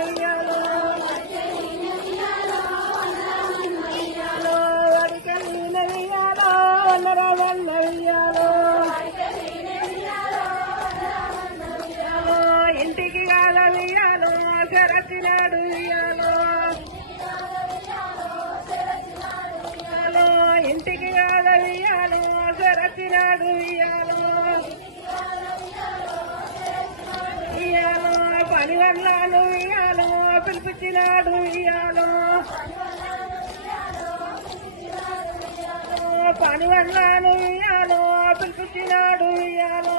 ఇయ్యాలో వడికెళ్ళినవియాలో వన్నరవన్నవియాలో ఇంటికి కాదవియాలో సరచినాడు ఇయ్యాలో ఇంటికి కాదవియాలో సరచినాడు ఇయ్యాలో ఇయ్యాలో పని వల్లాను ఇయ్యాలో పిలిపించినాడు ఇయ్యాలో పని వల్లాను ఇయ్యాలో పిలిపించినాడు ఇయ్యాలో